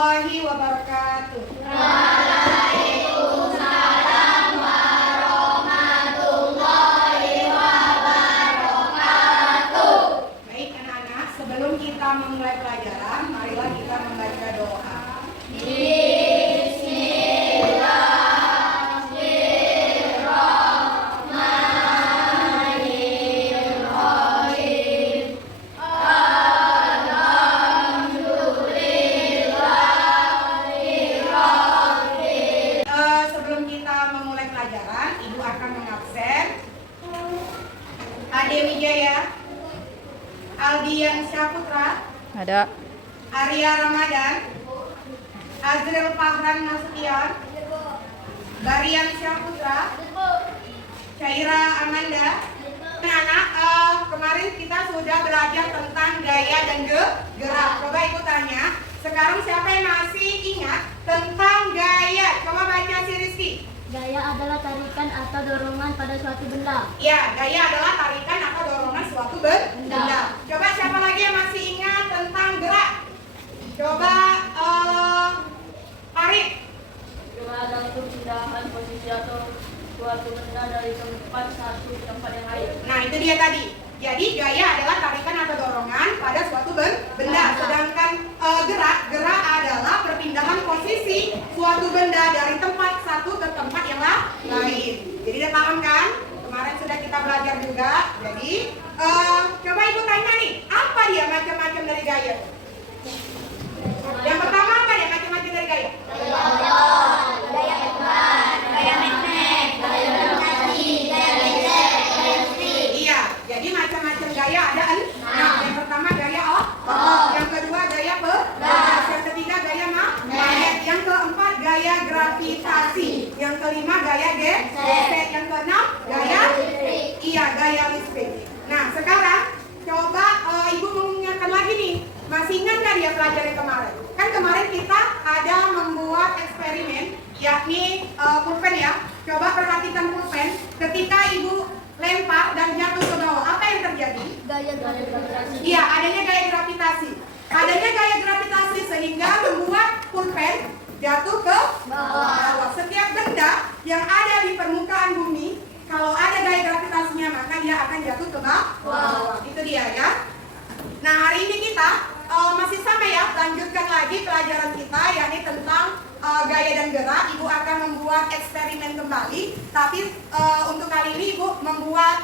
warahmatullahi wabarakatuh. Waalaikumsalam warahmatullahi wabarakatuh. Baik anak-anak, sebelum kita memulai pelajaran, marilah kita membaca doa. Sebelum kita memulai pelajaran, Ibu akan mengabsen Ade Wijaya, Aldian Syaputra, Ada. Arya Ramadan, Azril Fahran Nasution, Barian Syaputra, Syaira Amanda. Anak-anak, kemarin kita sudah belajar tentang gaya dan gerak. Coba Ibu tanya, sekarang siapa yang masih ingat tentang gaya? Coba baca si Rizky. Gaya adalah tarikan atau dorongan pada suatu benda. Ya, gaya adalah tarikan atau dorongan suatu benda. Coba siapa lagi yang masih ingat tentang gerak? Coba Arif. Gerak adalah perpindahan posisi atau suatu benda dari tempat satu ke tempat yang lain. Nah, itu dia tadi. Jadi gaya adalah tarikan atau dorongan pada suatu benda. Sedangkan gerak adalah perpindahan posisi suatu benda dari tempat satu ke tempat yang lain. Jadi udah paham kan? Kemarin sudah kita belajar juga. Jadi coba Ibu tanya nih, apa dia macam-macam dari gaya? Yang pertama apa dia macam-macam dari gaya? Gaya tekan, gaya magnet, gaya rotasi, gaya geser, gaya stick. Iya, jadi macam-macam gaya ada. Nah, yang pertama gaya yang kedua gaya pegas, yang ketiga gaya magnet, yang keempat gaya gravitasi, yang kelima gaya geser, yang keenam gaya gaya listrik. Nah, sekarang coba Ibu mengingatkan lagi nih. Masih ingat nggak dia pelajari kemarin? Kan kemarin kita ada membuat eksperimen, yakni pulpen ya. Coba perhatikan pulpen. Ketika Ibu lempar dan jatuh ke bawah, apa yang terjadi? Gaya gravitasi. Iya, adanya gaya gravitasi. Adanya gaya gravitasi sehingga membuat pulpen jatuh ke bawah. Setiap benda yang ada di permukaan bumi, kalau ada gaya gravitasinya maka dia akan jatuh ke bawah. Itu dia ya. Nah, hari ini kita masih sama ya, lanjutkan lagi pelajaran kita yakni tentang gaya dan gerak. Ibu akan membuat eksperimen kembali, tapi untuk kali ini Ibu membuat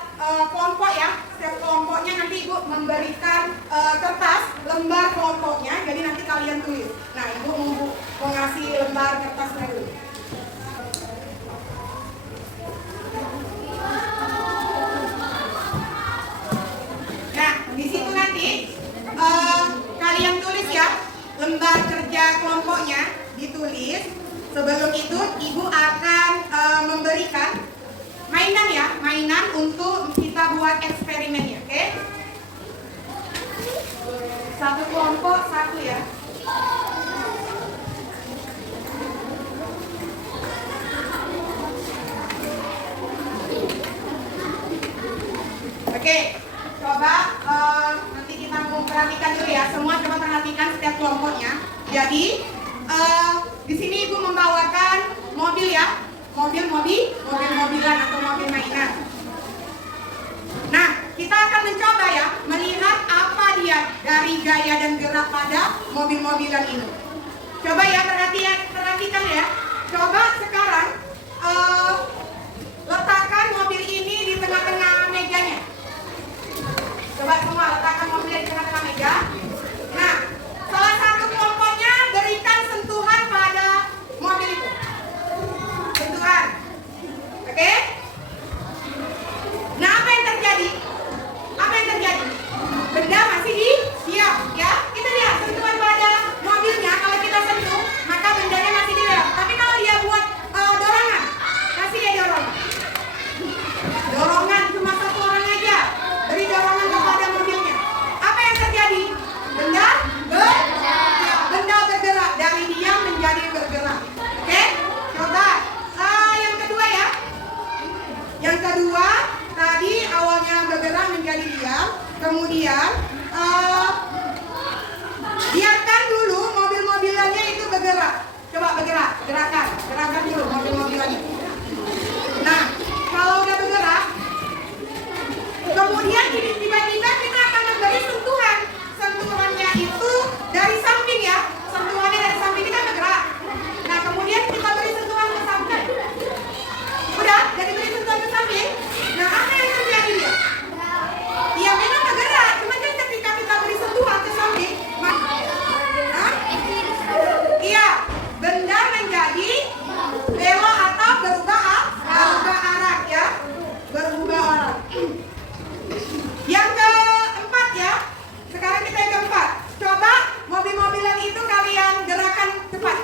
kelompok ya. Setiap kelompoknya nanti Ibu memberikan kertas, lembar kelompoknya, jadi nanti kalian tulis. Nah, Ibu mau ngasih lembar kertasnya dulu. Nah, di situ nanti kalian tulis ya lembar kerja kelompoknya, ditulis. Sebelum itu Ibu akan memberikan mainan ya, mainan untuk kita buat eksperimennya, oke? Satu kelompok satu ya. Oke, coba nanti kita mau perhatikan dulu ya. Semua coba perhatikan setiap kelompoknya. Jadi di sini Ibu membawakan mobil ya, mobil-mobilan atau mobil mainan. Nah, kita akan mencoba ya melihat apa dia dari gaya dan gerak pada mobil-mobilan ini. Coba ya perhatikan ya. Coba sekarang letakkan mobil ini di tengah-tengah mejanya. Coba semua letakkan mobilnya di tengah-tengah meja. Nah, salah satu kelompoknya berikan sentuhan pada mobil itu. Sentuhan. Oke? Nah, apa yang terjadi? Apa yang terjadi? Benda masih diam, ya? Kita lihat sentuhan pada mobilnya. Kalau kita sentuh, maka bendanya masih diam. Tapi kalau dia buat gerakan dulu mobil-mobilannya. Nah, kalau udah bergerak, kemudian tiba-tiba kita akan memberi sentuhan. Sentuhannya itu dari samping ya, sentuhannya dari samping kita bergerak. Nah, kemudian kita beri sentuhan ke samping. Udah, jadi beri sentuhan ke samping. Nah, apa yang terjadi dia? Ya memang bergerak, cuma kan ketika kita beri sentuhan ke samping, iya, benda menjadi belok atau berubah arah ya, berubah arah. Yang keempat ya, sekarang kita yang keempat. Coba mobil-mobilan itu kalian gerakan cepat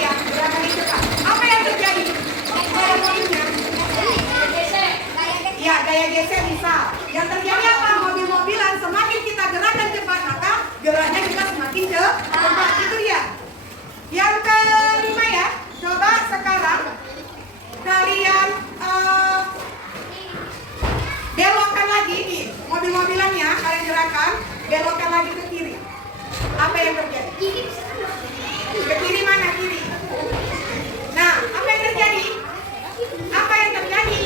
ya, gerakan cepat. Apa yang terjadi pada mobilnya? Ya, gaya gesek bisa. Yang terjadi apa? Mobil-mobilan semakin kita gerakan cepat, maka geraknya kita semakin cepat. Itu dia. Yang kelima ya, coba sekarang kalian belokkan lagi nih mobil-mobilannya, kalian gerakan, belokkan lagi ke kiri. Apa yang terjadi? Ke kiri mana? Kiri. Nah, apa yang terjadi? Apa yang terjadi?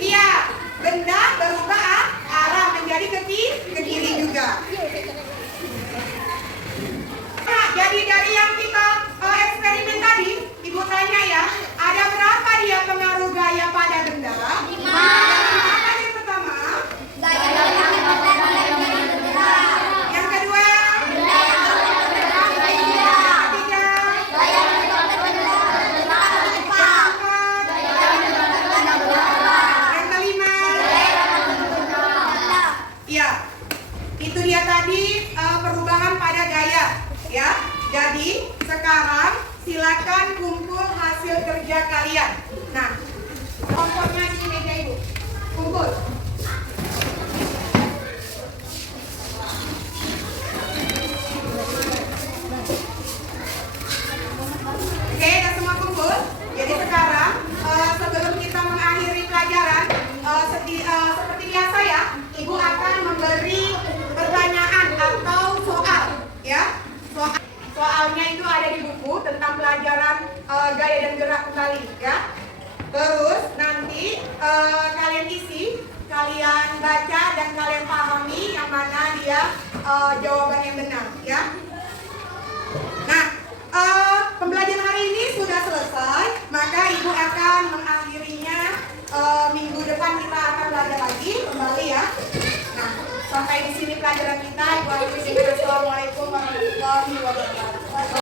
Iya, benda berubah arah menjadi ke kiri juga. Nah, jadi dari yang kita eksperimen tadi, Ibu tanya ya, ada berapa dia pengaruh gaya pada benda? Apa yang pertama? Yang kedua? Itu dia tadi perubahan pada gaya ya. Jadi sekarang silakan kumpul hasil kerja kalian. Nah, kompornya di meja Ibu. Kumpul. Oke, udah semua kumpul. Jadi sekarang sebelum kita mengakhiri pelajaran, seperti biasa ya, Ibu akan memberi pertanyaan atau soal ya. Soalnya itu ada di buku tentang pelajaran gaya dan gerak kembali ya. Terus nanti kalian isi, kalian baca dan kalian pahami yang mana dia jawaban yang benar ya. Nah, pembelajaran hari ini sudah selesai, maka Ibu akan mengakhirinya. Minggu depan kita akan belajar lagi kembali ya. Nah, sampai di sini pelajaran kita. Ibu akhiri dengan Assalamualaikum warahmatullahi wabarakatuh.